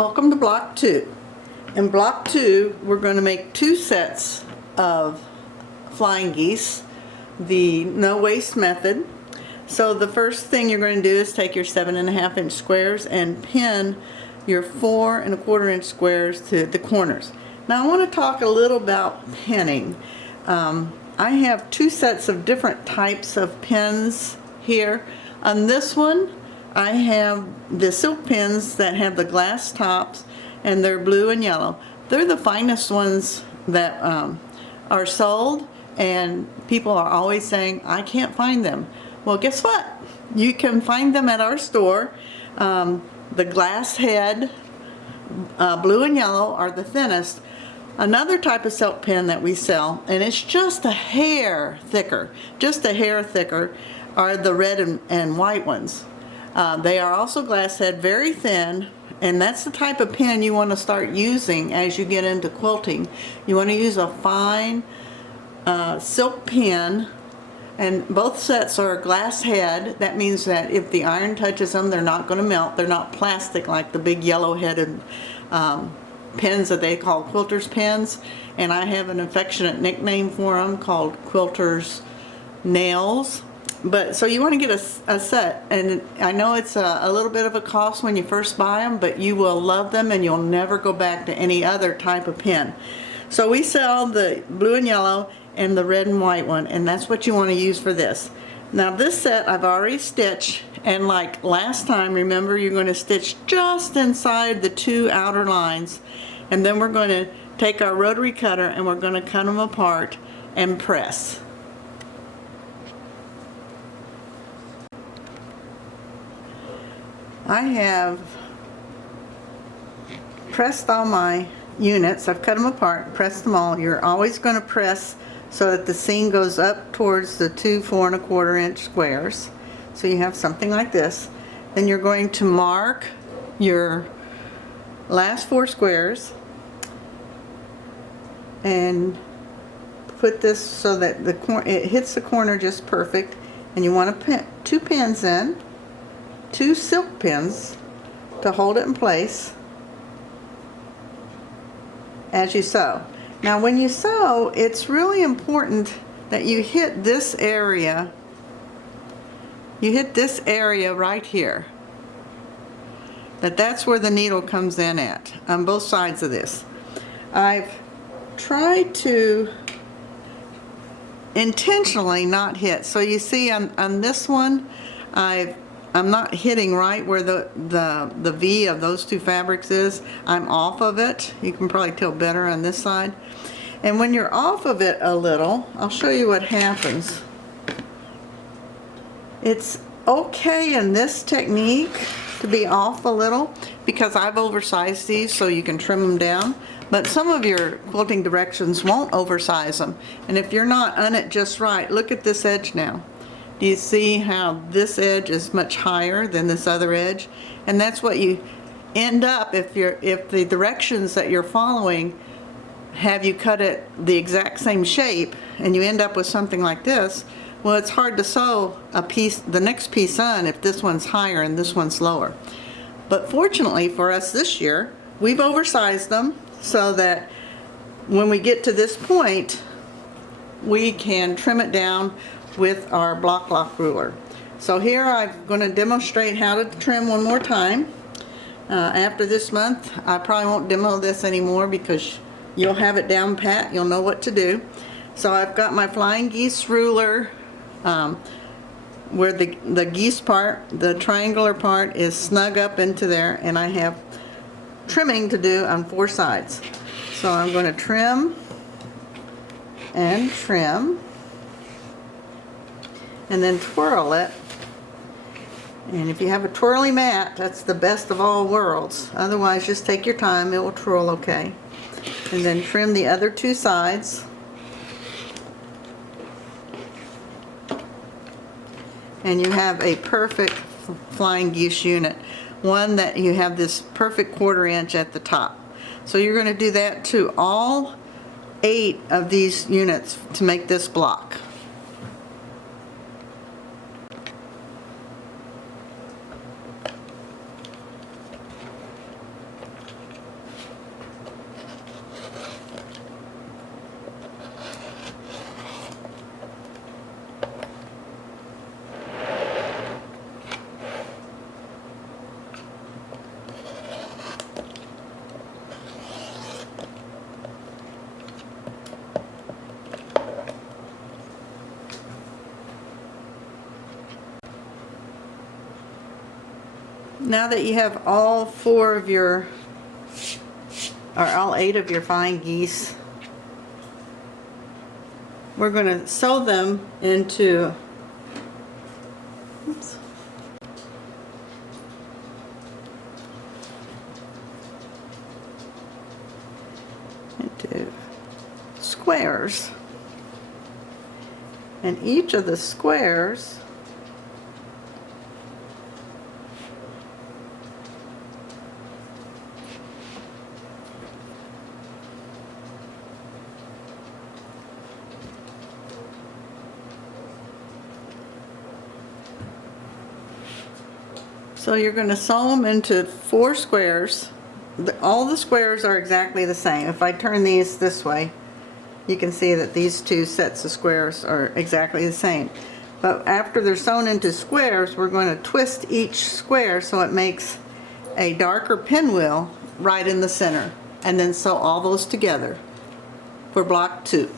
Welcome to block 2. In block 2 we're going to make 2 sets of flying geese, the no waste method. So the first thing you're going to do is take your 7.5 inch squares and pin your 4 1/4 inch squares to the corners. Now I want to talk a little about pinning. I have 2 sets of different types of pins here. On this one I have the silk pins that have the glass tops, and they're blue and yellow. They're the finest ones that are sold, and people are always saying, I can't find them. Well, guess what? You can find them at our store. The glass head, blue and yellow, are the thinnest. Another type of silk pin that we sell, and it's just a hair thicker, are the red and white ones. They are also glass head, very thin, and that's the type of pin you want to start using as you get into quilting. You want to use a fine silk pin, and both sets are glass head. That means that if the iron touches them, they're not going to melt. They're not plastic like the big yellow-headed pins that they call quilters pins, and I have an affectionate nickname for them called quilters nails. But so you want to get a set, and I know it's a little bit of a cost when you first buy them, but you will love them and you'll never go back to any other type of pin. So we sell the blue and yellow and the red and white one, and that's what you want to use for this. Now this set I've already stitched, and like last time, remember, you're going to stitch just inside the 2 outer lines, and then we're going to take our rotary cutter and we're going to cut them apart and press. I have pressed all my units. I've cut them apart, pressed them all. You're always going to press so that the seam goes up towards the 2 4 1/4 inch squares. So you have something like this. Then you're going to mark your last 4 squares and put this so that it hits the corner just perfect. And you want to put 2 pins in, 2 silk pins to hold it in place as you sew. Now when you sew, it's really important that you hit this area. You hit this area right here. That's where the needle comes in at, on both sides of this. I've tried to intentionally not hit. So you see on this one, I'm not hitting right where the V of those 2 fabrics is. I'm off of it. You can probably tell better on this side. And when you're off of it a little, I'll show you what happens. It's okay in this technique to be off a little because I've oversized these so you can trim them down. But some of your quilting directions won't oversize them. And if you're not on it just right, look at this edge now. Do you see how this edge is much higher than this other edge? And that's what you end up if the directions that you're following have you cut it the exact same shape, and you end up with something like this. Well, it's hard to sew the next piece on if this one's higher and this one's lower. But fortunately for us this year, we've oversized them so that when we get to this point, we can trim it down with our block lock ruler. So here I'm going to demonstrate how to trim one more time. After this month, I probably won't demo this anymore because you'll have it down pat, you'll know what to do. So I've got my flying geese ruler where the geese part, the triangular part, is snug up into there, and I have trimming to do on 4 sides. So I'm going to trim and trim, and then twirl it. And if you have a twirly mat, that's the best of all worlds. Otherwise, just take your time, it will twirl okay. And then trim the other 2 sides. And you have a perfect flying geese unit. One that you have this perfect 1/4 inch at the top. So you're going to do that to all 8 of these units to make this block. Now that you have all 4 of your, or all 8 of your flying geese, we're going to sew them into, oops, into squares. And each of the squares so you're going to sew them into 4 squares. All the squares are exactly the same. If I turn these this way, you can see that these 2 sets of squares are exactly the same. But after they're sewn into squares, we're going to twist each square so it makes a darker pinwheel right in the center, and then sew all those together for block 2.